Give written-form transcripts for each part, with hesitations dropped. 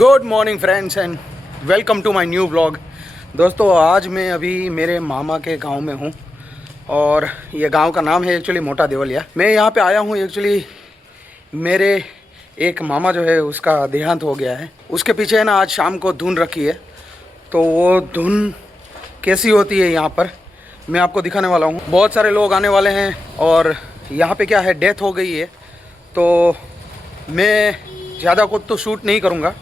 Good morning friends and welcome to my new blog. दोस्तों आज मैं अभी मेरे मामा के गांव में हूं और ये गांव का नाम है एक्चुअली मोटा देवलिया। मैं यहां पे आया हूं एक्चुअली मेरे एक मामा जो है उसका देहांत हो गया है। उसके पीछे है ना आज शाम को धुन रखी है, तो वो धुन कैसी होती है यहाँ पर मैं आपको दिखाने वाला हूँ। बहुत सारे लोग आने वाले हैं और यहाँ पे क्या है डेथ हो गई है, तो मैं ज़्यादा कुछ तो शूट नहीं करूँगा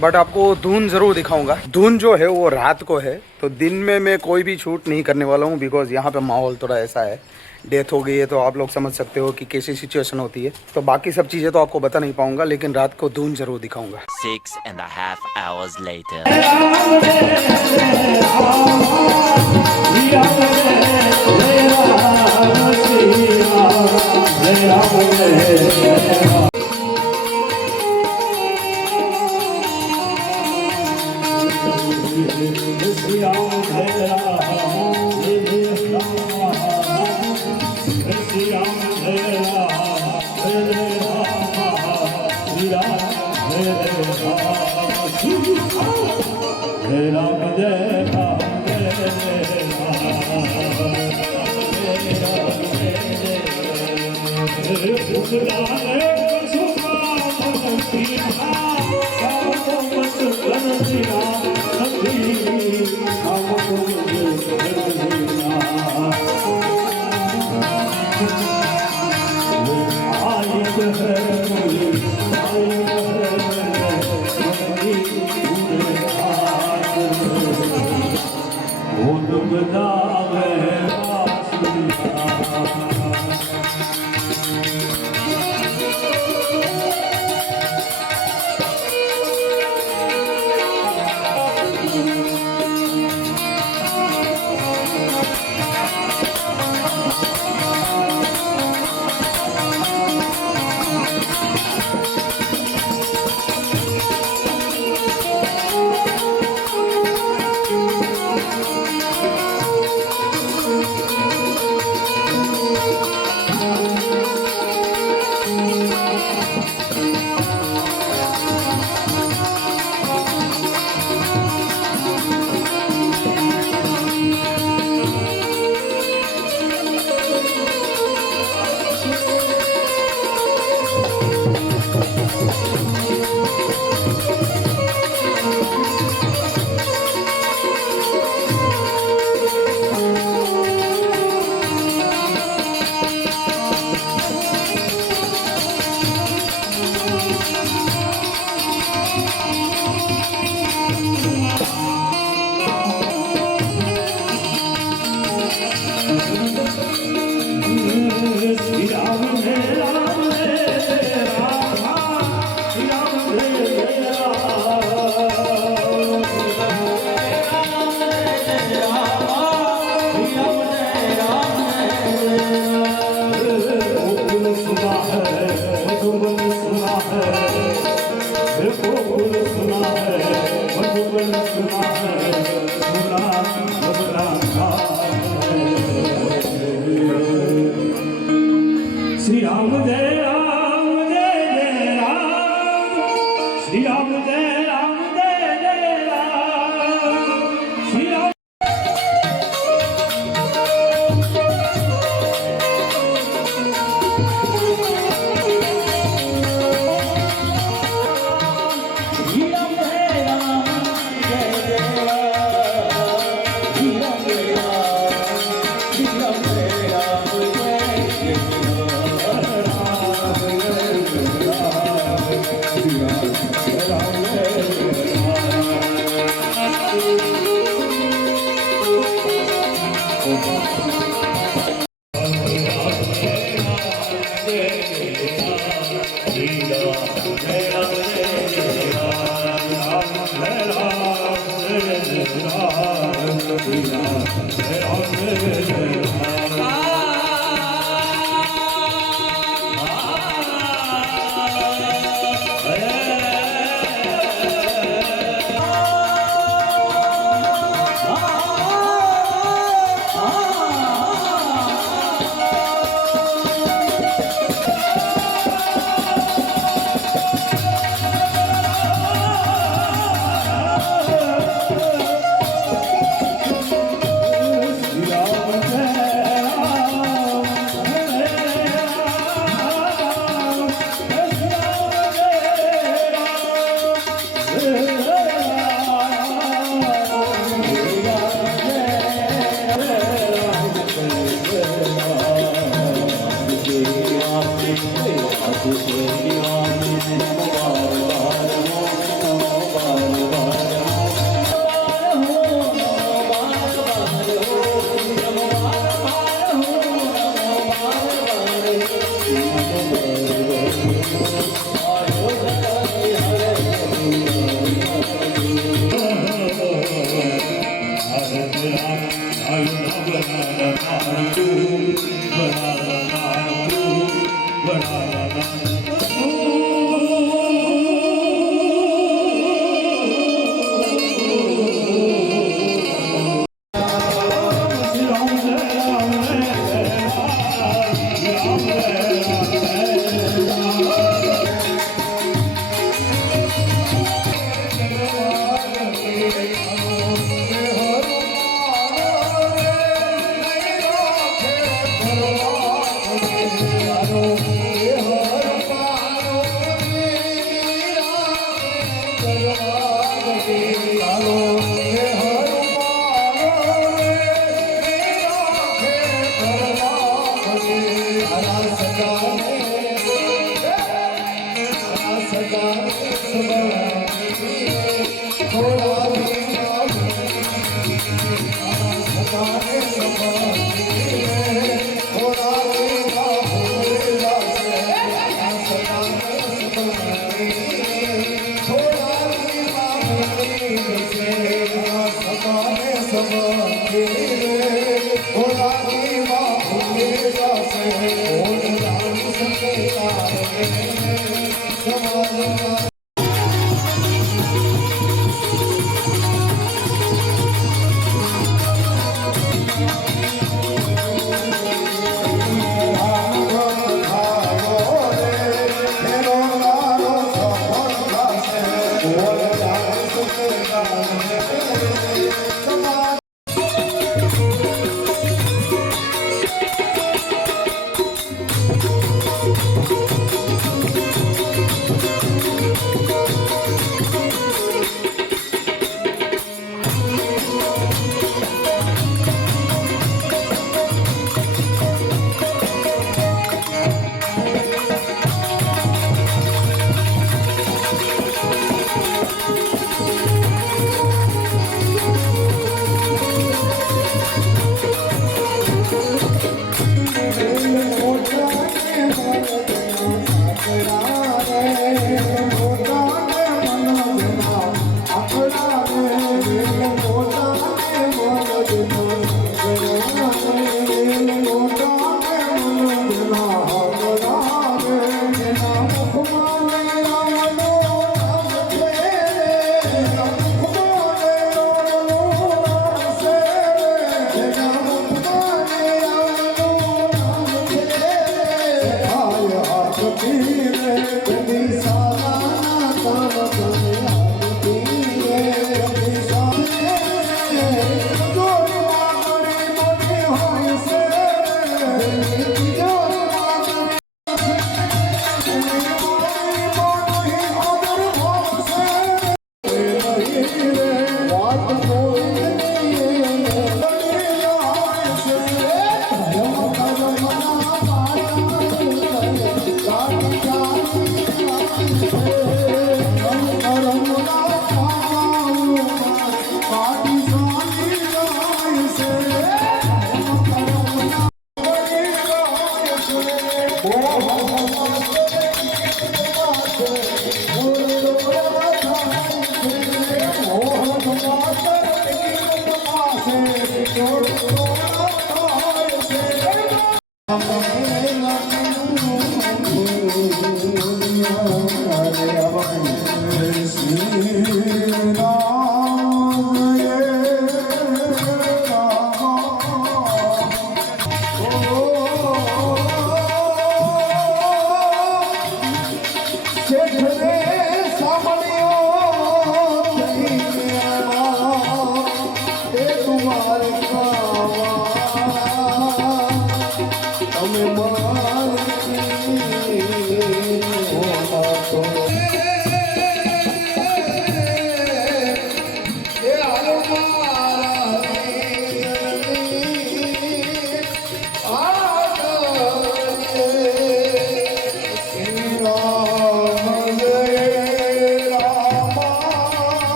बट आपको धुन ज़रूर दिखाऊंगा। धुन जो है वो रात को है, तो दिन में मैं कोई भी शूट नहीं करने वाला हूँ बिकॉज यहाँ पे माहौल थोड़ा ऐसा है, डेथ हो गई है तो आप लोग समझ सकते हो कि कैसी सिचुएशन होती है। तो बाकी सब चीज़ें तो आपको बता नहीं पाऊंगा, लेकिन रात को धुन ज़रूर दिखाऊंगा। 6.5 hours later.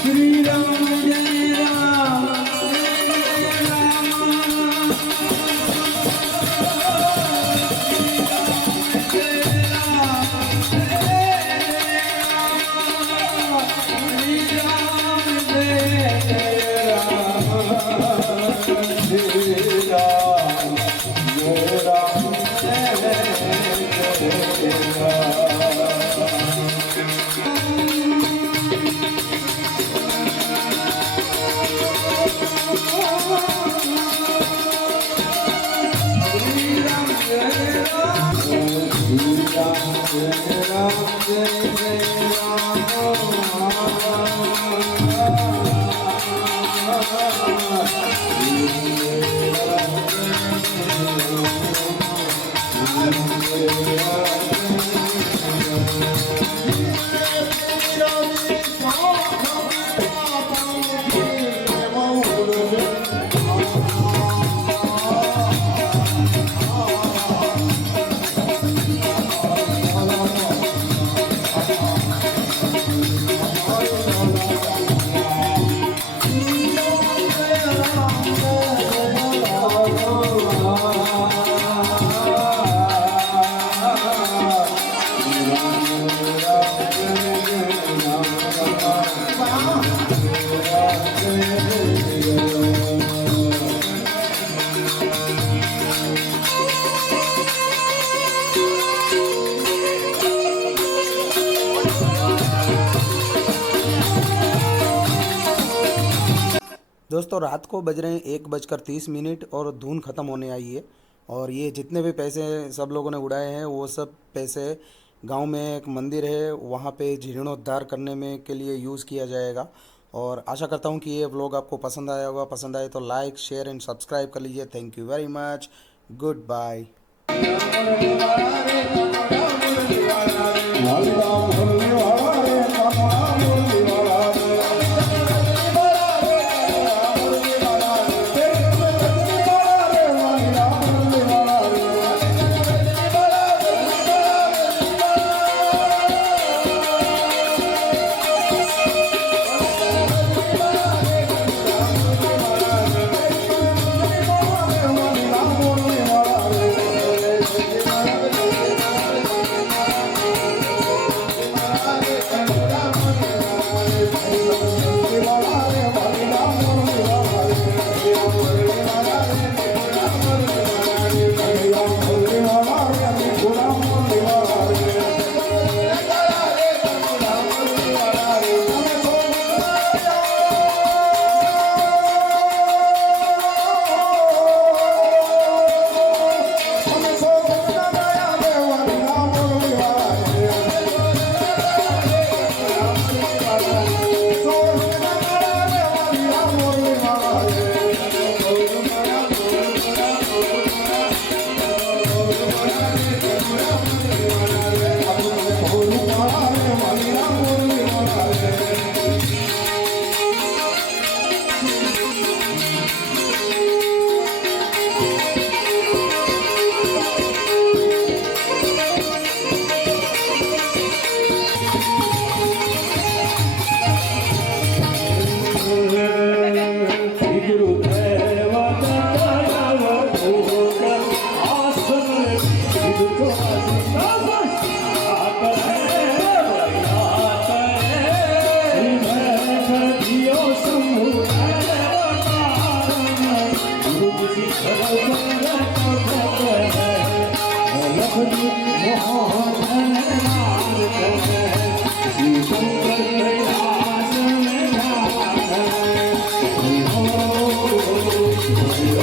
Shri Ram Jai Ram Jai Ram दोस्तों रात को बज रहे हैं 1:30 और धुन ख़त्म होने आई है। और ये जितने भी पैसे सब लोगों ने उड़ाए हैं वो सब पैसे गांव में एक मंदिर है वहाँ पे जीर्णोद्धार करने में के लिए यूज़ किया जाएगा। और आशा करता हूँ कि ये व्लॉग आपको पसंद आया होगा। पसंद आए तो लाइक शेयर एंड सब्सक्राइब कर लीजिए। Thank you very much. Good bye.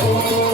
Oh